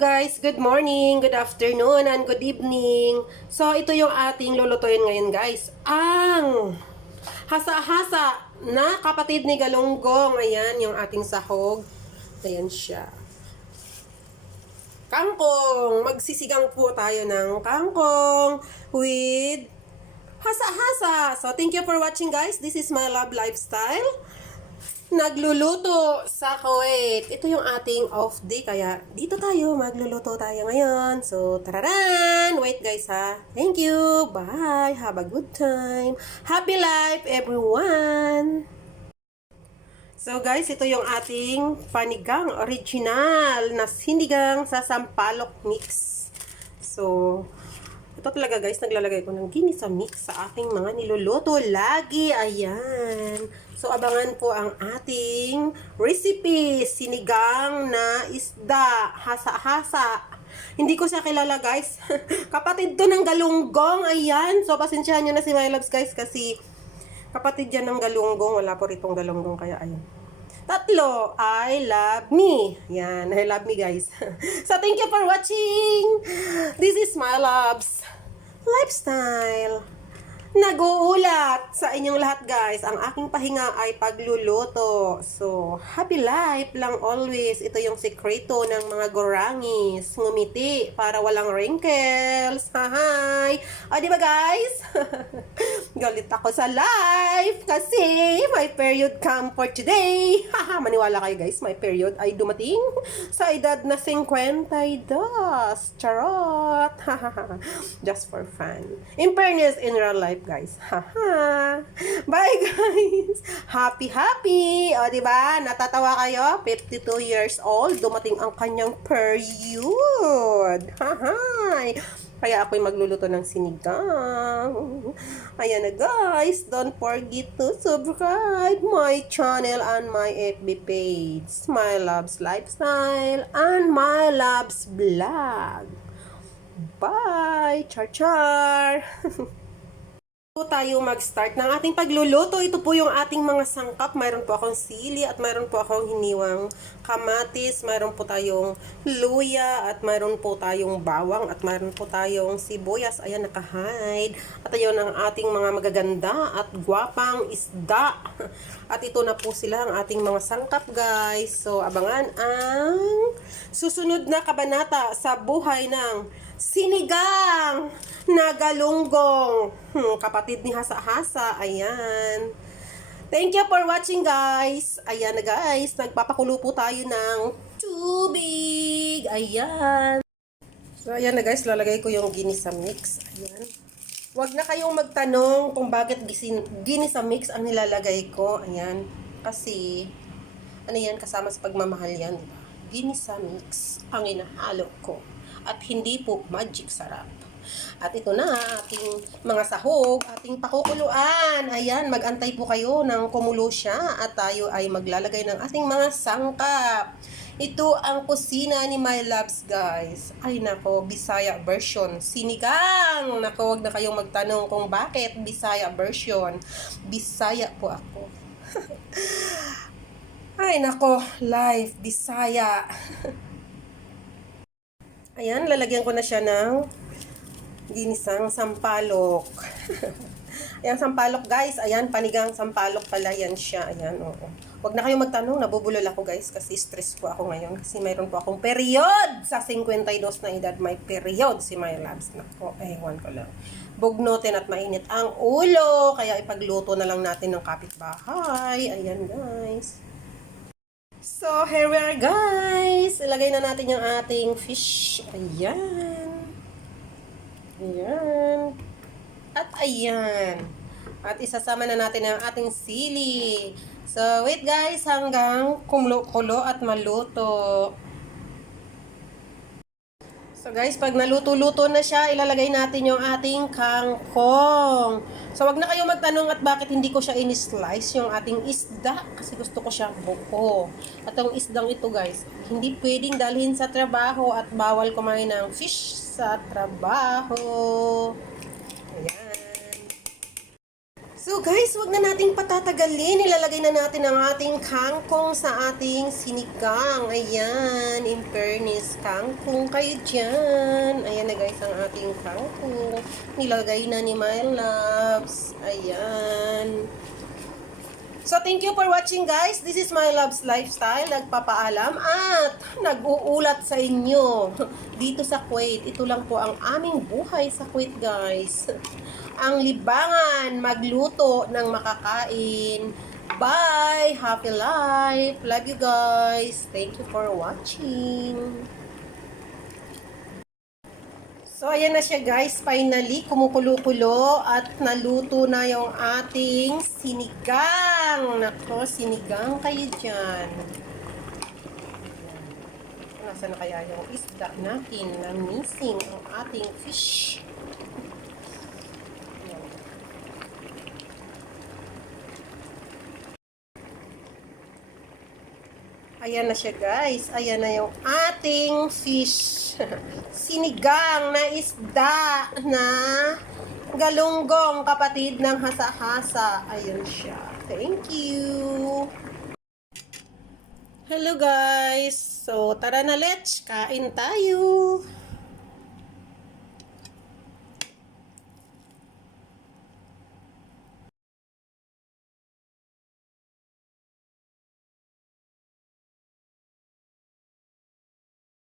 guys, good morning, good afternoon, and good evening. So ito yung ating lulutuin ngayon guys. Ang hasa-hasa na kapatid ni Galunggong. Ayan yung ating sahog. Ayan siya. Kangkong. Magsisigang po tayo ng kangkong with hasa-hasa. So thank you for watching guys. This is my love lifestyle. Nagluluto sa Kuwait. Ito yung ating off day, kaya dito tayo, magluluto tayo ngayon. So, tararan! Wait guys ha. Thank you. Bye. Have a good time. Happy life everyone. So guys, ito yung ating panigang original na sinigang sa sampalok mix. So, ito talaga guys, naglalagay ko ng ginisa mix sa aking mga niluluto lagi. Ayan. So, abangan po ang ating recipe. Sinigang na isda. Hasa-hasa. Hindi ko siya kilala guys. Kapatid to ng Galunggong. Ayan. So, pasensyahan nyo na si My Loves guys kasi kapatid yan ng Galunggong. Wala po ritong Galunggong kaya ayan. Tatlo, I love me. Yan, I love me guys. So, thank you for watching. This is My Loves Lifestyle. Nag-uulat sa inyong lahat guys. Ang aking pahinga ay pagluluto. So, happy life lang always. Ito yung sekreto ng mga gorangis. Ngumiti para walang wrinkles. Hi! O, diba guys? Galit ako sa life kasi my period come for today. Maniwala kayo guys, my period ay dumating sa edad na 52. Charot! Just for fun. In fairness, in real life guys. Haha. Bye guys. Happy. O diba? Natatawa kayo? 52 years old, dumating ang kanyang period. Haha. Kaya ako'y magluluto ng sinigang. Ayan na guys. Don't forget to subscribe my channel and my FB page. My Loves Lifestyle and My Loves Vlog. Bye! Char! Tayo mag-start ng ating pagluluto. Ito po yung ating mga sangkap. Mayroon po akong sili at mayroon po akong hiniwang kamatis. Mayroon po tayong luya at mayroon po tayong bawang at mayroon po tayong sibuyas. Ayan, naka-hide. At ayun ang ating mga magaganda at gwapang isda. At ito na po sila ang ating mga sangkap guys. So, abangan ang susunod na kabanata sa buhay ng sinigang na Galunggong. Kapatid ni Hasa-Hasa. Ayan. Thank you for watching guys. Ayan na guys. Nagpapakulo po tayo ng tubig. Ayan. So ayan na guys. Lalagay ko yung ginisa mix. Ayan. Huwag na kayong magtanong kung bakit ginisa mix ang nilalagay ko. Ayan. Kasi ano yan, kasama sa pagmamahal yan. Diba? Ginisa mix ang inahalo ko. At hindi po magic sarap. At ito na ating mga sahog, ating pakukuluan. Ayan, mag-antay po kayo ng kumulo siya at tayo ay maglalagay ng ating mga sangkap. Ito ang kusina ni My Loves guys. Ay nako, Bisaya version. Sinigang! Nako, wag na kayong magtanong kung bakit Bisaya version. Bisaya po ako. Ay nako, live Bisaya. Ayan, lalagyan ko na siya ng ginisang sampalok. Ayan, sampalok guys. Ayan, panigang sampalok pala yan siya. Ayan, oo. Huwag na kayong magtanong, nabubulol ako guys kasi stress po ako ngayon. Kasi mayroon po akong period. Sa 52 na edad, may period si My Loves. Nako, ewan ko lang. Bugnutin at mainit ang ulo. Kaya ipagluto na lang natin ng kapitbahay. Ayan guys. So, here we are guys. Ilagay na natin yung ating fish. Ayan. Ayan. At ayan. At isasama na natin ang ating sili. So, wait guys hanggang kumulo at maluto. So guys, pag naluto-luto na siya, ilalagay natin yung ating kangkong. So wag na kayo magtanong at bakit hindi ko siya in-slice yung ating isda kasi gusto ko siyang buo. At ang isdang ito guys, hindi pwedeng dalhin sa trabaho at bawal kumain ng fish sa trabaho. Ayan. So So guys, wag na nating patatagalin. Ilalagay na natin ang ating kangkong sa ating sinigang. Ayan, in fairness, kangkong kayo dyan. Ayan na guys ang ating kangkong. Nilagay na ni My Loves. Ayan. So thank you for watching guys. This is My Loves Lifestyle. Nagpapaalam at nag-uulat sa inyo dito sa Kuwait. Ito lang po ang aming buhay sa Kuwait guys. Ang libangan, magluto ng makakain. Bye! Happy life! Love you guys! Thank you for watching! So, ayan na siya guys. Finally, kumukulo-kulo at naluto na yung ating sinigang. Nako, sinigang kayo dyan. Nasaan na kaya yung isda natin na missing ang ating fish? Ayan na siya guys. Ayan na yung ating fish. Sinigang na isda na galunggong, kapatid ng hasa-hasa. Ayan siya. Thank you. Hello guys. So, tara na let's kain tayo.